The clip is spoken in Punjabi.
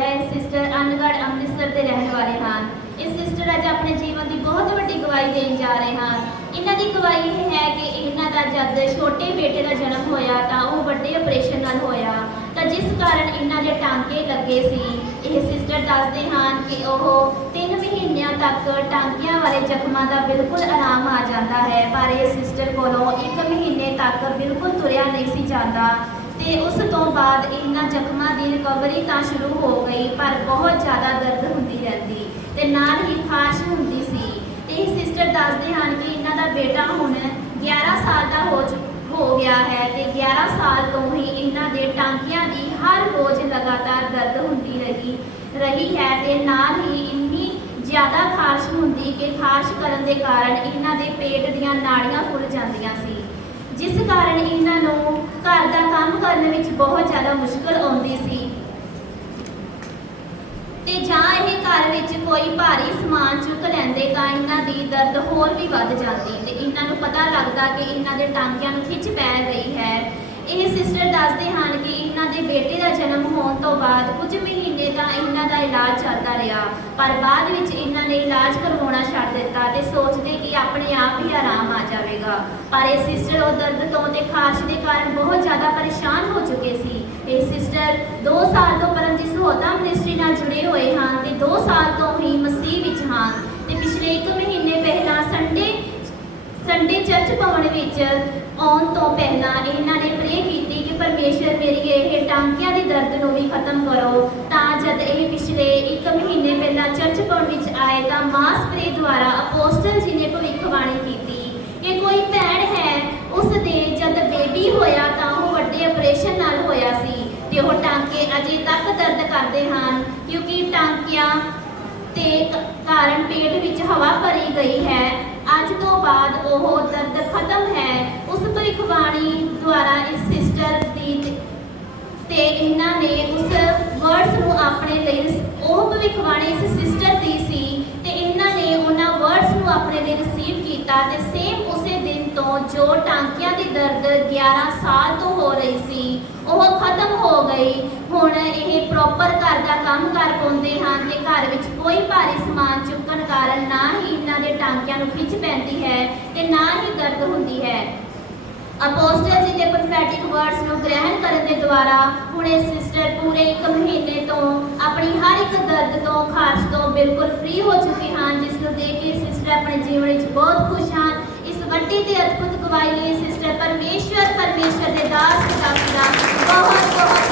ਹੈ। ਸਿਸਟਰ ਅਨਗੜ ਅੰਮ੍ਰਿਤਸਰ ਦੇ ਰਹਿਣ ਵਾਲੇ ਹਨ। ਇਸ ਸਿਸਟਰ ਅੱਜ ਆਪਣੇ ਜੀਵਨ ਦੀ ਬਹੁਤ ਵੱਡੀ ਗਵਾਹੀ ਦੇਣ ਜਾ ਰਹੇ ਹਨ। ਇਹਨਾਂ ਦੀ ਗਵਾਹੀ ਇਹ ਹੈ ਕਿ ਇਹਨਾਂ ਦਾ ਜਦ ਛੋਟੇ ਬੇਟੇ ਦਾ ਜਨਮ ਹੋਇਆ ਤਾਂ ਉਹ ਵੱਡੇ ਆਪਰੇਸ਼ਨ ਨਾਲ ਹੋਇਆ। ਤਾਂ ਜਿਸ ਕਾਰਨ ਇਹਨਾਂ ਦੇ ਟਾਂਕੇ ਲੱਗੇ ਸੀ। ਇਹ ਸਿਸਟਰ ਦੱਸਦੇ ਹਨ ਕਿ ਉਹ 3 ਮਹੀਨਿਆਂ ਤੱਕ ਟਾਂਕੀਆਂ ਵਾਲੇ ਜ਼ਖਮਾਂ ਦਾ ਬਿਲਕੁਲ ਆਰਾਮ ਆ ਜਾਂਦਾ ਹੈ। ਪਰ ਇਹ ਸਿਸਟਰ ਕੋਲੋਂ 1 ਮਹੀਨੇ ਤੱਕ ਬਿਲਕੁਲ ਤੁਰਿਆ ਨਹੀਂ ਸੀ ਜਾਂਦਾ। ਤੇ ਉਸ ਤੋਂ ਬਾਅਦ ਇਹਨਾਂ ਜ਼ਖਮਾਂ ਦੀ ਰਿਕਵਰੀ ਤਾਂ ਸ਼ੁਰੂ ਹੋ ਗਈ, ਪਰ ਬਹੁਤ ਜ਼ਿਆਦਾ ਦਰਦ ਹੁੰਦੀ ਰਹਿੰਦੀ ਤੇ ਨਾਲ ਹੀ ਖਾਰਸ਼ ਹੁੰਦੀ ਸੀ। ਤੇ ਇਹ ਸਿਸਟਰ ਦੱਸਦੇ ਹਨ ਕਿ ਇਹਨਾਂ ਦਾ ਬੇਟਾ ਹੁਣ 11 ਸਾਲ ਦਾ ਹੋ ਚੁੱਕਾ ਹੋ ਗਿਆ ਹੈ ਤੇ 11 ਸਾਲ ਤੋਂ ਹੀ ਇਹਨਾਂ ਦੇ ਟਾਂਕਿਆਂ ਦੀ ਹਰ ਰੋਜ਼ ਲਗਾਤਾਰ ਦਰਦ ਹੁੰਦੀ ਰਹੀ ਰਹੀ ਹੈ ਤੇ ਨਾਲ ਹੀ ਇੰਨੀ ਜ਼ਿਆਦਾ ਖਾਰਸ਼ ਹੁੰਦੀ ਕਿ ਖਾਰਸ਼ ਕਰਨ ਦੇ ਕਾਰਨ ਇਹਨਾਂ ਦੇ ਪੇਟ ਦੀਆਂ ਨਾੜੀਆਂ ਫੁੱਲ ਜਾਂਦੀਆਂ ਸੀ। ਜਿਸ ਕਾਰਨ ਇਹਨਾਂ ਕੰਮ ਕਰਨ ਵਿੱਚ ਬਹੁਤ ਜ਼ਿਆਦਾ ਮੁਸ਼ਕਲ ਆਉਂਦੀ ਸੀ। ਤੇ ਜਾਂ ਇਹ ਘਰ ਵਿੱਚ ਕੋਈ ਭਾਰੀ ਸਮਾਨ ਚੁੱਕ ਲੈਂਦੇ ਤਾਂ ਇਹਨਾਂ ਦੀ ਦਰਦ ਹੋਰ ਵੀ ਵੱਧ ਜਾਂਦੀ ਤੇ ਇਹਨਾਂ ਨੂੰ ਪਤਾ ਲੱਗਦਾ ਕਿ ਇਹਨਾਂ ਦੇ ਟਾਂਕਿਆਂ ਨੂੰ ਖਿੱਚ ਪੈ ਗਈ ਹੈ। ਇਹ ਸਿਸਟਰ ਦੱਸਦੇ ਹਨ ਕਿ ਇਹਨਾਂ ਦੇ ਬੇਟੇ ਦਾ ਜਨਮ ਹੋਣ ਤੋਂ ਬਾਅਦ ਕੁਝ ਮਹੀਨੇ ਤਾਂ ਇਹਨਾਂ ਦਾ ਇਲਾਜ ਚੱਲਦਾ ਰਿਹਾ, ਪਰ ਬਾਅਦ ਵਿੱਚ ਇਹਨਾਂ ਨੇ ਇਲਾਜ ਕਰਵਾਉਣਾ ਛੱਡ ਦਿੱਤਾ ਤੇ ਸੋਚਦੇ ਕਿ ਆਪਣੇ ਆਪ ਹੀ ਆਰਾਮ ਆ ਜਾਵੇਗਾ। ਪਰ ਇਹ ਸਿਸਟਰ ਉਹ ਦਰਦ ਤੋਂ ਬਹੁਤ ਜ਼ਿਆਦਾ ਪਰੇਸ਼ਾਨ ਹੋ ਚੁੱਕੇ ਸੀ। ਇਹ ਸਿਸਟਰ 2 ਸਾਲ ਤੋਂ ਪਰਮਜੀਤ ਸਹੋਤਾ ਮਿਨਿਸਟਰੀ ਨਾਲ ਜੁੜੇ ਹੋਏ ਹਨ ਤੇ 2 ਸਾਲ ਤੋਂ ਹੀ ਮਸੀਹ ਵਿੱਚ ਹਨ ਤੇ ਪਿਛਲੇ 1 ਮਹੀਨੇ ਪਹਿਲਾਂ ਸੰਡੇ ਸੰਡੇ ਚਰਚ ਭਵਨ ਵਿੱਚ ਆਉਣ ਤੋਂ ਪਹਿਲਾਂ ਇਹਨਾਂ ਨੇ ਪ੍ਰੇ ਕੀਤੀ ਕਿ ਪਰਮੇਸ਼ਰ ਮੇਰੀ ਇਹ ਟਾਂਕਿਆਂ ਦੇ ਦਰਦ ਨੂੰ ਵੀ ਖਤਮ ਕਰੋ। ਤਾਂ ਜਦ ਇਹ ਪਿਛਲੇ 1 ਮਹੀਨੇ ਪਹਿਲਾਂ ਚਰਚ ਪਾਉਣ ਵਿੱਚ ਆਏ ਤਾਂ ਮਾਸ ਪ੍ਰੇ ਦੁਆਰਾ ਅਪੋਸਟਲ ਜੀ ਨੇ ਭਵਿੱਖਬਾਣੀ ਕੀਤੀ। ਕਿ ਕੋਈ ਭੈਣ ਹੈ ਉਸ ਦੇ ਜਦ ਬੇਬੀ ਹੋਇਆ ਤਾਂ ਉਹ ਵੱਡੇ ਆਪਰੇਸ਼ਨ ਨਾਲ ਹੋਇਆ ਸੀ ਉਹ ਟਾਂਕੇ ਅਜੇ ਤੱਕ ਦਰਦ ਕਰਦੇ ਹਨ, ਕਿਉਂਕਿ ਟਾਂਕਿਆਂ ਤੇ ਕਾਰਨ ਪੇਟ ਵਿੱਚ ਹਵਾ ਭਰੀ ਗਈ ਹੈ। ਅੱਜ ਤੋਂ ਬਾਅਦ ਉਹ ਦਰਦ ਖਤਮ ਹੈ। ਉਸ ਭਵਿੱਖਬਾਣੀ ਦੁਆਰਾ ਇਸ ਸਿਸਟਰ ਦੀ ਤੇ- ਇਹਨਾਂ ਨੇ ਉਸ ਵਰਡਸ ਨੂੰ ਆਪਣੇ ਲਈ ਉਹ ਭਵਿੱਖਬਾਣੀ ਇਸ ਸਿਸਟਰ ਦੀ ਸੀ ਤੇ ਇਹਨਾਂ ਨੇ ਉਹਨਾਂ ਵਰਡਸ ਨੂੰ ਆਪਣੇ ਲਈ ਰਿਸੀਵ ਕੀਤਾ ਤੇ ਸੇਮ ਉਸੇ ਦਿਨ ਤੋਂ ਜੋ ਟਾਂਕਿਆਂ 11 ਸਾਲ ਤੋਂ ਹੋ ਰਹੀ ਸੀ, ਉਹ ਖਤਮ ਹੋ ਗਈ। ਹੁਣ ਇਹ ਪ੍ਰੋਪਰ ਘਰ ਦਾ ਕੰਮ ਕਰ ਪਾਉਂਦੇ ਹਨ ਤੇ ਘਰ ਵਿੱਚ ਕੋਈ ਭਾਰੀ ਸਮਾਨ ਚੁੱਕਣ ਕਾਰਨ ਨਾ ਹੀ ਇਹਨਾਂ ਦੇ ਟਾਂਕਿਆਂ ਨੂੰ ਖਿੱਚ ਪੈਂਦੀ ਹੈ ਤੇ ਨਾ ਹੀ ਦਰਦ ਹੁੰਦੀ ਹੈ। ਅਪੋਸਟਲ ਜੀ ਦੇ ਪ੍ਰੋਫੈਟਿਕ ਵਰਡਸ ਨੂੰ ਗ੍ਰਹਿਣ ਕਰਨ ਦੇ ਦੁਆਰਾ ਹੁਣ ਇਹ ਸਿਸਟਰ ਪੂਰੇ ਇੱਕ ਮਹੀਨੇ ਤੋਂ ਆਪਣੀ ਹਰ ਇੱਕ ਦਰਦ ਤੋਂ, ਖਾਰਸ਼ ਤੋਂ ਬਿਲਕੁਲ ਫ੍ਰੀ ਹੋ ਚੁੱਕੇ ਹਨ, ਜਿਸ ਨੂੰ ਦੇਖ ਕੇ ਸਿਸਟਰ ਆਪਣੇ ਜੀਵਨ ਵਿੱਚ ਬਹੁਤ ਖੁਸ਼ ਹਨ। ਮੱਟੀ ਤੇ ਅਦਭੁਤ ਗਵਾਈ ਲਈ ਸਿਸਟਰ ਪਰਮੇਸ਼ਵਰ ਪਰਮੇਸ਼ਵਰ ਦੇ ਦਾਸ ਦਾ ਬਹੁਤ ਬਹੁਤ